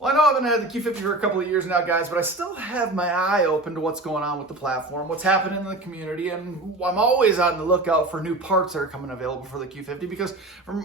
Well, I know I haven't had the Q50 for a couple of years now, guys, but I still have my eye open to what's going on with the platform, what's happening in the community, and I'm always on the lookout for new parts that are coming available for the Q50 because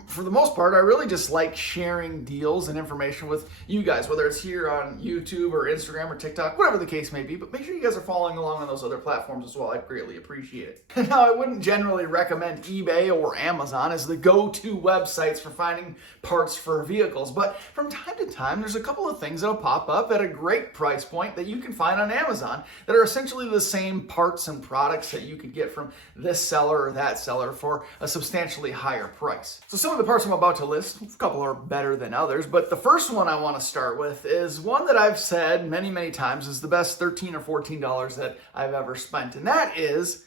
for the most part, I really just like sharing deals and information with you guys, whether it's here on YouTube or Instagram or TikTok, whatever the case may be, but make sure you guys are following along on those other platforms as well. I'd greatly appreciate it. Now, I wouldn't generally recommend eBay or Amazon as the go-to websites for finding parts for vehicles, but from time to time, there's a couple of things that'll pop up at a great price point that you can find on Amazon that are essentially the same parts and products that you could get from this seller or that seller for a substantially higher price. So some of the parts I'm about to list, a couple are better than others, but the first one I want to start with is one that I've said many, many times is the best $13 or $14 that I've ever spent, and that is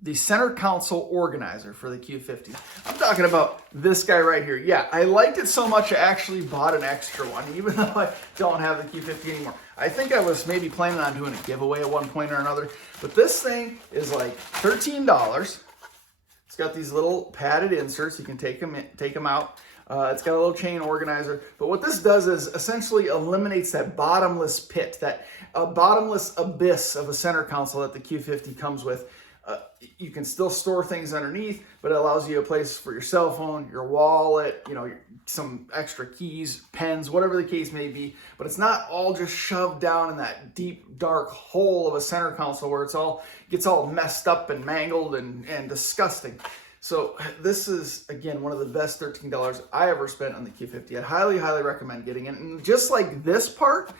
the center console organizer for the Q50. I'm talking about this guy right here. Yeah, I liked it so much I actually bought an extra one, even though I don't have the Q50 anymore. I think I was maybe planning on doing a giveaway at one point or another, but this thing is like $13. It's got these little padded inserts. You can take them out. It's got a little chain organizer, but what this does is essentially eliminates that bottomless pit, that bottomless abyss of a center console that the Q50 comes with. You can still store things underneath, but it allows you a place for your cell phone, your wallet, some extra keys, pens, whatever the case may be. But it's not all just shoved down in that deep, dark hole of a center console where gets all messed up and mangled and disgusting. So this is, again, one of the best $13 I ever spent on the Q50. I'd highly, highly recommend getting it. And just like this part,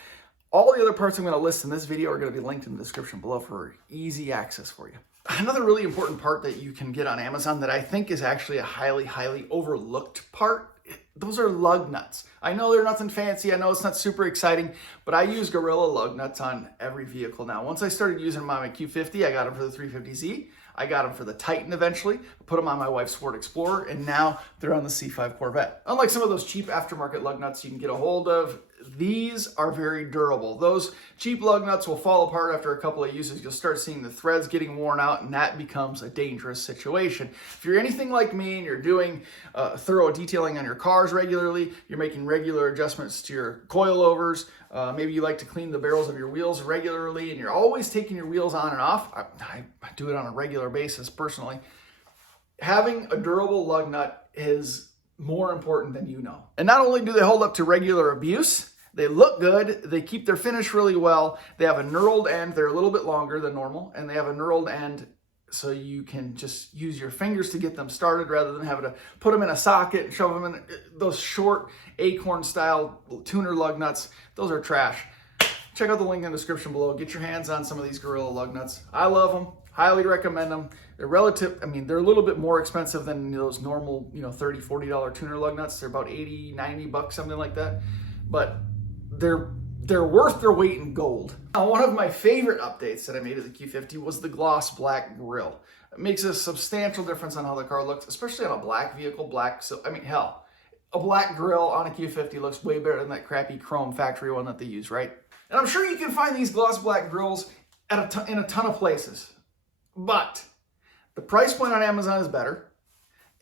all the other parts I'm going to list in this video are going to be linked in the description below for easy access for you. Another really important part that you can get on Amazon that I think is actually a highly, highly overlooked part, those are lug nuts. I know they're nothing fancy. I know it's not super exciting, but I use Gorilla lug nuts on every vehicle now. Once I started using them on my Q50, I got them for the 350Z. I got them for the Titan eventually. I put them on my wife's Ford Explorer, and now they're on the C5 Corvette. Unlike some of those cheap aftermarket lug nuts you can get a hold of, these are very durable. Those cheap lug nuts will fall apart after a couple of uses. You'll start seeing the threads getting worn out, and that becomes a dangerous situation. If you're anything like me and you're doing thorough detailing on your cars regularly, you're making regular adjustments to your coilovers, maybe you like to clean the barrels of your wheels regularly, and you're always taking your wheels on and off. I do it on a regular basis personally. Having a durable lug nut is more important than you know. And not only do they hold up to regular abuse, they look good, they keep their finish really well, they have a knurled end, they're a little bit longer than normal, and they have a knurled end so you can just use your fingers to get them started rather than having to put them in a socket and shove them in. Those short acorn style tuner lug nuts, those are trash. Check out the link in the description below. Get your hands on some of these Gorilla lug nuts. I love them, highly recommend them. They're they're a little bit more expensive than those normal, $30, $40 tuner lug nuts. They're about 80, 90 bucks, something like that. But they're worth their weight in gold. Now, one of my favorite updates that I made to the Q50 was the gloss black grille. It makes a substantial difference on how the car looks, especially on a black vehicle. Hell, a black grille on a Q50 looks way better than that crappy chrome factory one that they use, right? And I'm sure you can find these gloss black grills in a ton of places, but the price point on Amazon is better,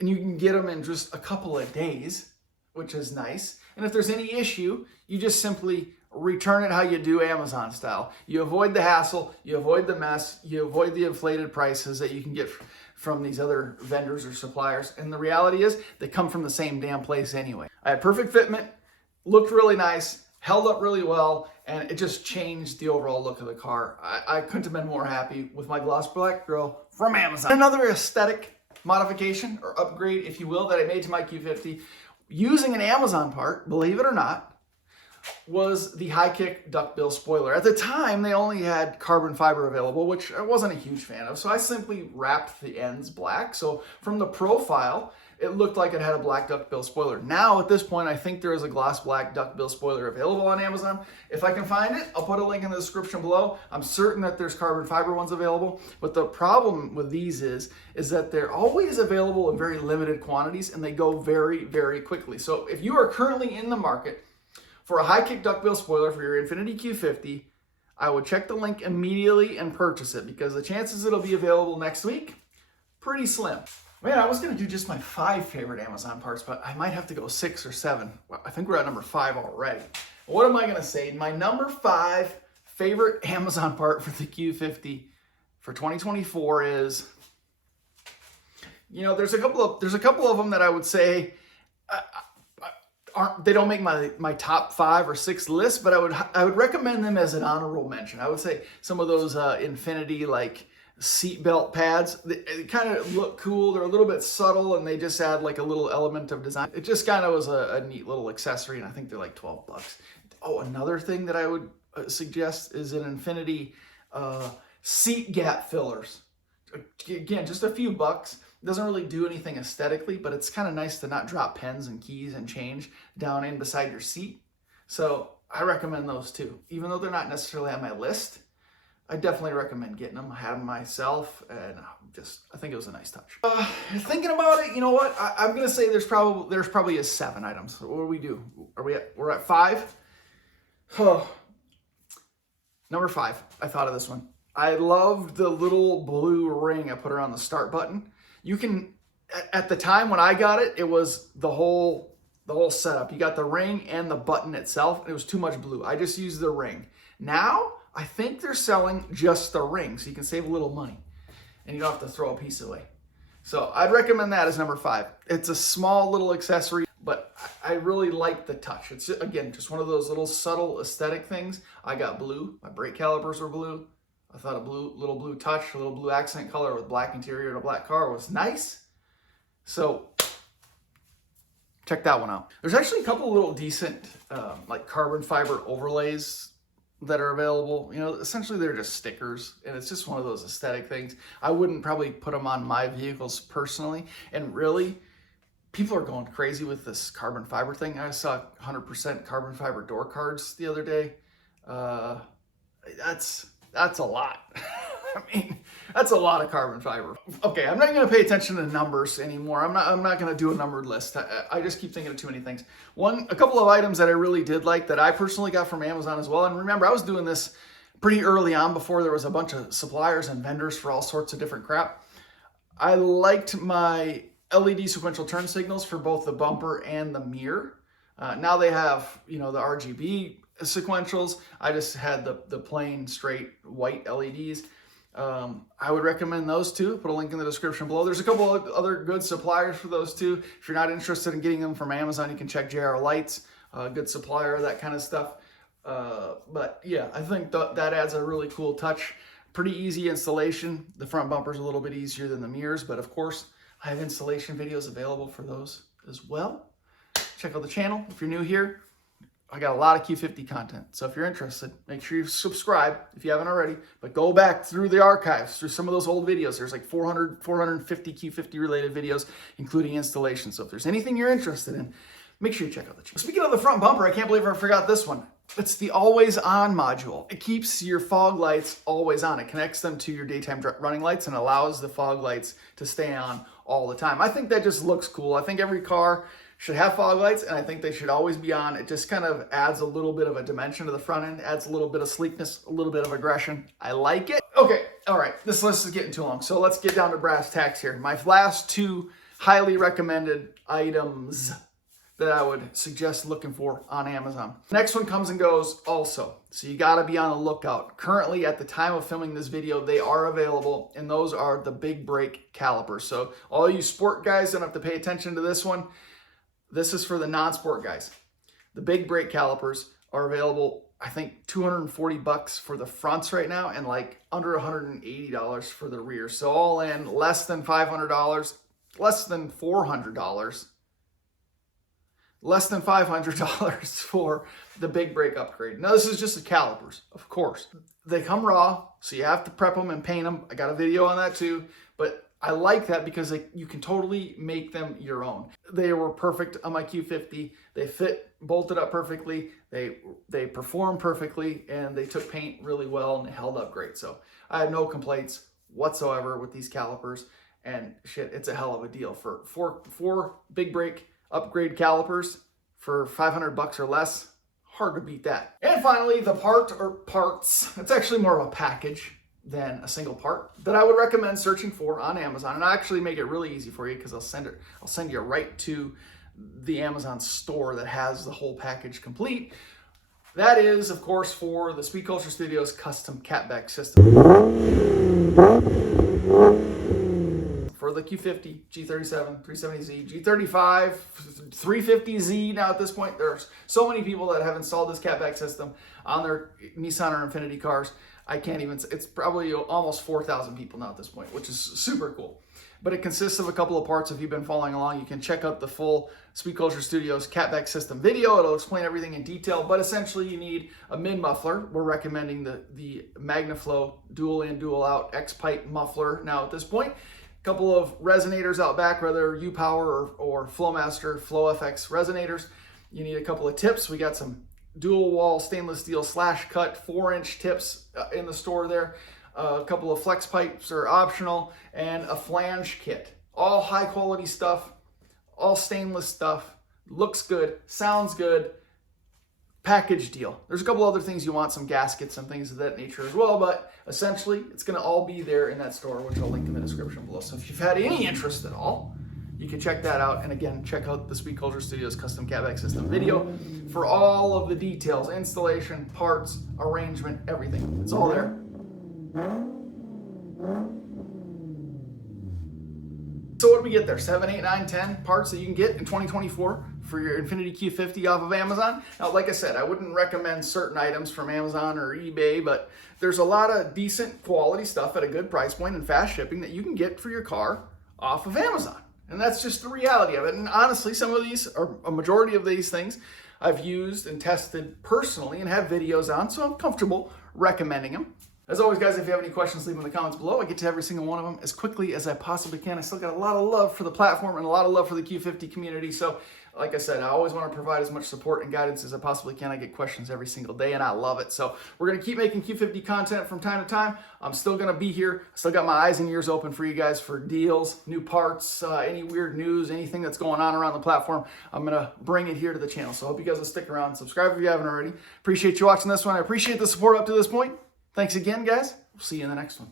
and you can get them in just a couple of days, which is nice. And if there's any issue, you just simply return it how you do Amazon style. You avoid the hassle, you avoid the mess, you avoid the inflated prices that you can get from these other vendors or suppliers. And the reality is they come from the same damn place anyway. I had perfect fitment, looked really nice, held up really well, and it just changed the overall look of the car. I couldn't have been more happy with my gloss black grille from Amazon. Another aesthetic modification or upgrade, if you will, that I made to my Q50 using an Amazon part, believe it or not, was the high kick duckbill spoiler. At the time, they only had carbon fiber available, which I wasn't a huge fan of, so I simply wrapped the ends black. So from the profile, it looked like it had a black duckbill spoiler. Now, at this point, I think there is a gloss black duckbill spoiler available on Amazon. If I can find it, I'll put a link in the description below. I'm certain that there's carbon fiber ones available, but the problem with these is that they're always available in very limited quantities, and they go very, very quickly. So if you are currently in the market for a high kick duckbill spoiler for your Infiniti Q50, I would check the link immediately and purchase it, because the chances it'll be available next week, pretty slim. Man, I was going to do just my 5 favorite Amazon parts, but I might have to go 6 or 7. I think we're at number 5 already. What am I going to say? My number 5 favorite Amazon part for the Q50 for 2024 is, there's a couple of them that I would say they don't make my top 5 or 6 list, but I would recommend them as an honorable mention. I would say some of those Infinity like seatbelt pads, they kind of look cool. They're a little bit subtle, and they just add like a little element of design. It just kind of was a neat little accessory, and I think they're like 12 bucks. Oh, another thing that I would suggest is an Infinity seat gap fillers. Again, just a few bucks. It doesn't really do anything aesthetically, but it's kind of nice to not drop pens and keys and change down in beside your seat. So I recommend those too. Even though they're not necessarily on my list, I definitely recommend getting them. I have them myself, and I think it was a nice touch. Thinking about it, you know what? I'm gonna say there's probably 7 items. What do we do? We're at 5? Oh. Number 5, I thought of this one. I loved the little blue ring I put around the start button. You can, at the time when I got it, it was the whole setup. You got the ring and the button itself, and it was too much blue. I just used the ring. Now, I think they're selling just the ring, so you can save a little money, and you don't have to throw a piece away. So I'd recommend that as number 5. It's a small little accessory, but I really like the touch. It's, again, just one of those little subtle aesthetic things. I got blue. My brake calipers were blue. I thought a little blue touch, a little blue accent color with black interior and a black car was nice. So check that one out. There's actually a couple of little decent like carbon fiber overlays that are available. Essentially they're just stickers, and it's just one of those aesthetic things. I wouldn't probably put them on my vehicles personally, and really, people are going crazy with this carbon fiber thing. I saw 100% carbon fiber door cards the other day. That's a lot. I mean, that's a lot of carbon fiber. Okay, I'm not going to pay attention to numbers anymore. I'm not going to do a numbered list. I just keep thinking of too many things. A couple of items that I really did like that I personally got from Amazon as well. And remember, I was doing this pretty early on before there was a bunch of suppliers and vendors for all sorts of different crap. I liked my LED sequential turn signals for both the bumper and the mirror. Now they have, the RGB sequentials. I just had the plain straight white LEDs. I would recommend those too. Put a link in the description below. There's a couple of other good suppliers for those too. If you're not interested in getting them from Amazon, you can check JR Lights, good supplier, that kind of stuff. But yeah, I think that adds a really cool touch. Pretty easy installation. The front bumper's a little bit easier than the mirrors, but of course, I have installation videos available for those as well. Check out the channel if you're new here. I got a lot of Q50 content, so if you're interested, make sure you subscribe if you haven't already, but go back through the archives, through some of those old videos. There's like 450 Q50 related videos, including installation. So if there's anything you're interested in, make sure you check out the channel. Speaking of the front bumper, I can't believe I forgot this one. It's the always on module. It keeps your fog lights always on. It connects them to your daytime running lights and allows the fog lights to stay on all the time. I think that just looks cool. I think every car should have fog lights, and I think they should always be on. It just kind of adds a little bit of a dimension to the front end, adds a little bit of sleekness, a little bit of aggression. I like it. Okay, all right, this list is getting too long, so let's get down to brass tacks here. My last 2 highly recommended items that I would suggest looking for on Amazon. Next one comes and goes also, so you gotta be on the lookout. Currently, at the time of filming this video, they are available, and those are the big brake calipers. So all you sport guys don't have to pay attention to this one. This is for the non-sport guys. The big brake calipers are available, I think $240 for the fronts right now, and like under $180 for the rear. So all in, less than $500, less than $400, less than $500 for the big brake upgrade. Now this is just the calipers, of course. They come raw, so you have to prep them and paint them. I got a video on that too, but I like that because you can totally make them your own. They were perfect on my Q50. They fit, bolted up perfectly. They perform perfectly, and they took paint really well, and they held up great. So I had no complaints whatsoever with these calipers, and shit, it's a hell of a deal for four big brake upgrade calipers for $500 or less. Hard to beat that. And finally, the parts. It's actually more of a package than a single part that I would recommend searching for on Amazon. And I actually make it really easy for you because I'll send you right to the Amazon store that has the whole package complete That is, of course, for the Speed Culture Studios custom catback system. For the Q50, G37, 370Z, G35, 350Z now at this point. There's so many people that have installed this catback system on their Nissan or Infiniti cars. I can't even, it's probably almost 4,000 people now at this point, which is super cool. But it consists of a couple of parts. If you've been following along, you can check out the full Speed Culture Studios catback system video. It'll explain everything in detail, but essentially you need a mid muffler. We're recommending the MagnaFlow dual in, dual out X-pipe muffler now at this point. A couple of resonators out back, whether U-Power or Flowmaster, FlowFX resonators. You need a couple of tips. We got some dual wall stainless steel slash cut 4-inch tips in the store there. A couple of flex pipes are optional, and a flange kit. All high quality stuff, all stainless stuff, looks good, sounds good, package deal. There's a couple other things you want, some gaskets and things of that nature as well, but essentially it's gonna all be there in that store, which I'll link in the description below. So if you've had any interest at all, you can check that out. And again, check out the Speed Culture Studios custom catback system video for all of the details, installation, parts, arrangement, everything. It's all there. So what do we get there? 7, 8, 9, 10 parts that you can get in 2024 for your Infiniti Q50 off of Amazon. Now, like I said, I wouldn't recommend certain items from Amazon or eBay, but there's a lot of decent quality stuff at a good price point and fast shipping that you can get for your car off of Amazon. And that's just the reality of it. And honestly, some of these, or a majority of these things, I've used and tested personally and have videos on, so I'm comfortable recommending them. As always, guys, if you have any questions, leave them in the comments below. I get to every single one of them as quickly as I possibly can. I still got a lot of love for the platform and a lot of love for the Q50 community. So, like I said, I always want to provide as much support and guidance as I possibly can. I get questions every single day, and I love it. So we're going to keep making Q50 content from time to time. I'm still going to be here. Still got my eyes and ears open for you guys for deals, new parts, any weird news, anything that's going on around the platform. I'm going to bring it here to the channel. So I hope you guys will stick around. Subscribe if you haven't already. Appreciate you watching this one. I appreciate the support up to this point. Thanks again, guys. We'll see you in the next one.